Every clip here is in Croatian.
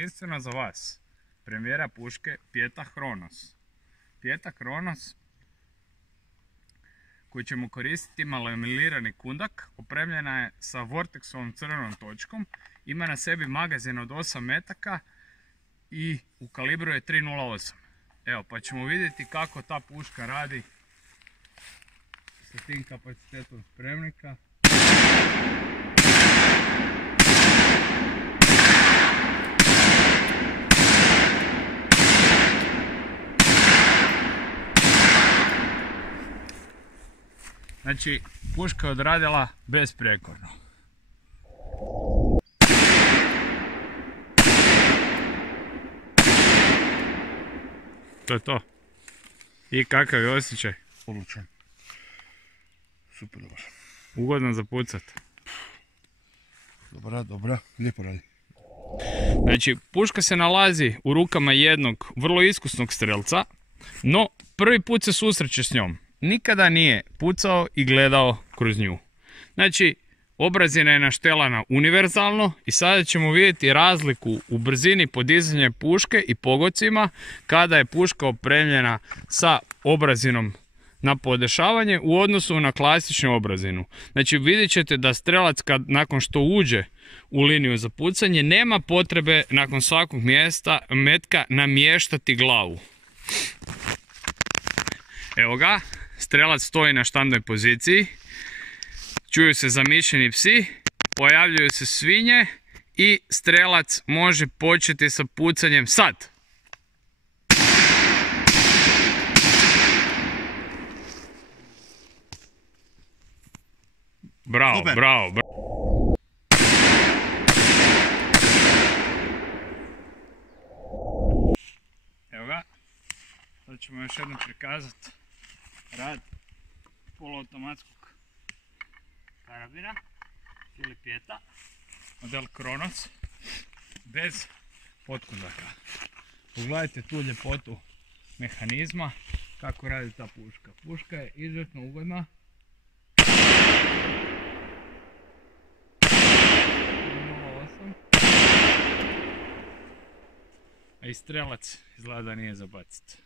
jedinstveno za vas, premijera puške Pieta Kronos. Pieta Kronos, koju ćemo koristiti, malomelirani kundak, opremljena je sa Vortexovom crvenom točkom, ima na sebi magazin od 8 metaka i u kalibru je 308. Evo, pa ćemo vidjeti kako ta puška radi sa tim kapacitetom spremnika. Znači, puška je odradila besprijekorno. To je to. I kakav je osjećaj? Odličan. Super dobar. Ugodno za pucat. Dobra, lijepo radi. Znači, puška se nalazi u rukama jednog vrlo iskusnog strelca, no prvi put se susreće s njom. Nikada nije pucao i gledao kroz nju. Znači, obrazina je naštelana univerzalno i sada ćemo vidjeti razliku u brzini podizanja puške i pogodcima kada je puška opremljena sa obrazinom na podešavanje u odnosu na klasičnu obrazinu. Znači, vidjet ćete da strelac nakon što uđe u liniju za pucanje nema potrebe nakon svakog metka namještati glavu. Evo ga, strelac stoji na štandnoj poziciji, čuju se zamišljeni psi, pojavljuju se svinje i strelac može početi sa pucanjem sad. Bravo. Evo ga, sad ćemo još jednom prikazati rad poluautomatskog karabina ili Pieta, model Kronos, bez potkundaka. Pogledajte tu ljepotu mehanizma, kako radi ta puška. Puška je izuzetno ugodna. A i strelac izgleda da nije za baciti.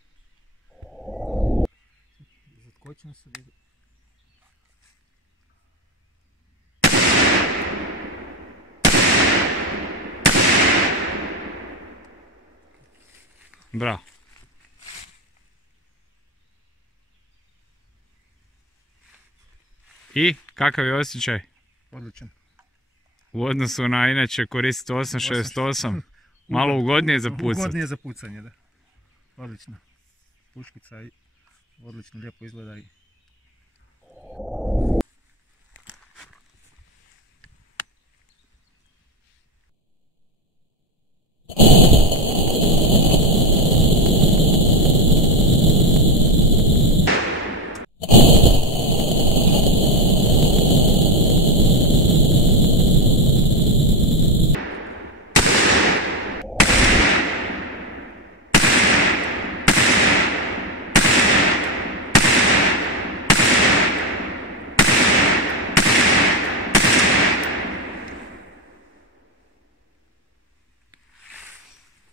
Zatkočeno se vidi. Bravo. I kakav je osjećaj? Odličan. U odnosu na inače koristiti 868, malo ugodnije za pucanje. Ugodnije za pucanje, da. Odlično. Puškica i odlično, lijepo izgleda i...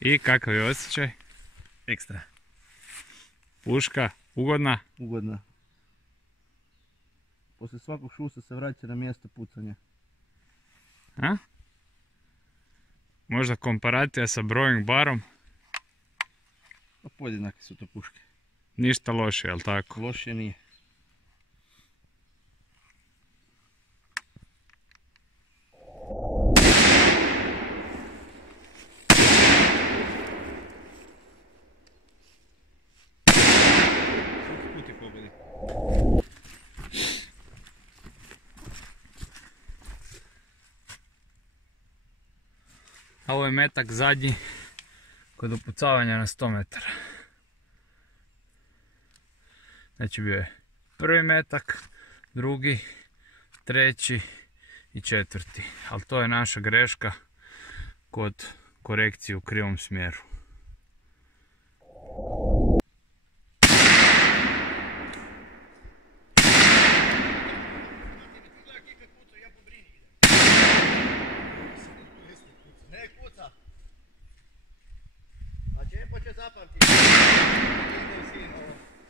I kakav je osjećaj? Ekstra. Puška, ugodna? Ugodna. Poslije svakog šusa se vraća na mjesto pucanja. A? Možda komparacija sa Browning barom? Pa podjednake su to puške. Ništa loše, jel tako? Loše nije. A ovo je metak zadnji kod upucavanja na 100 metara. Znači bio je prvi metak, drugi, treći i četvrti. Ali to je naša greška kod korekcije u krivom smjeru.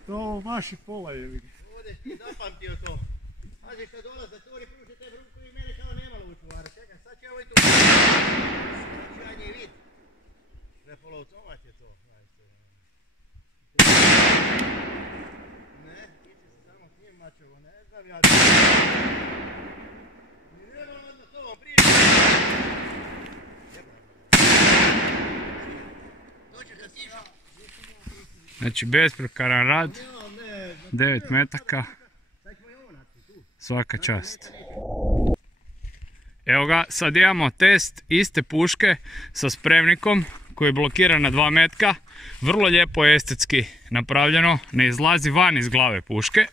To maši pola je vidi. Ovdje si zapamtio to. Pazi što dolaze, zatvori pruži te ruku i mene kao nemalo u čuvaru. Čekaj, sad će ovaj tu. Slučajnji vid. Ne polovcovat je to. Ne, ti si se samo s njim mačevo, ne znam ja. Ni nema odmah s tobom prije. Dođe kad tiša. Znači besprekaran rad, 9 metaka, svaka čast. Evo ga, sad imamo test iste puške sa spremnikom koji je blokiran na 2 metka. Vrlo lijepo estetski napravljeno, ne izlazi van iz glave puške.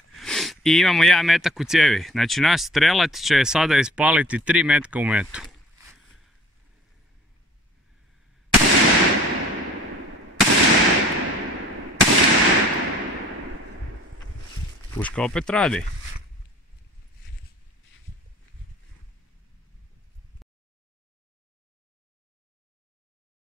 I imamo 1 metak u cijevi, znači naš strelac će sada ispaliti 3 metka u metu. Puška opet radi.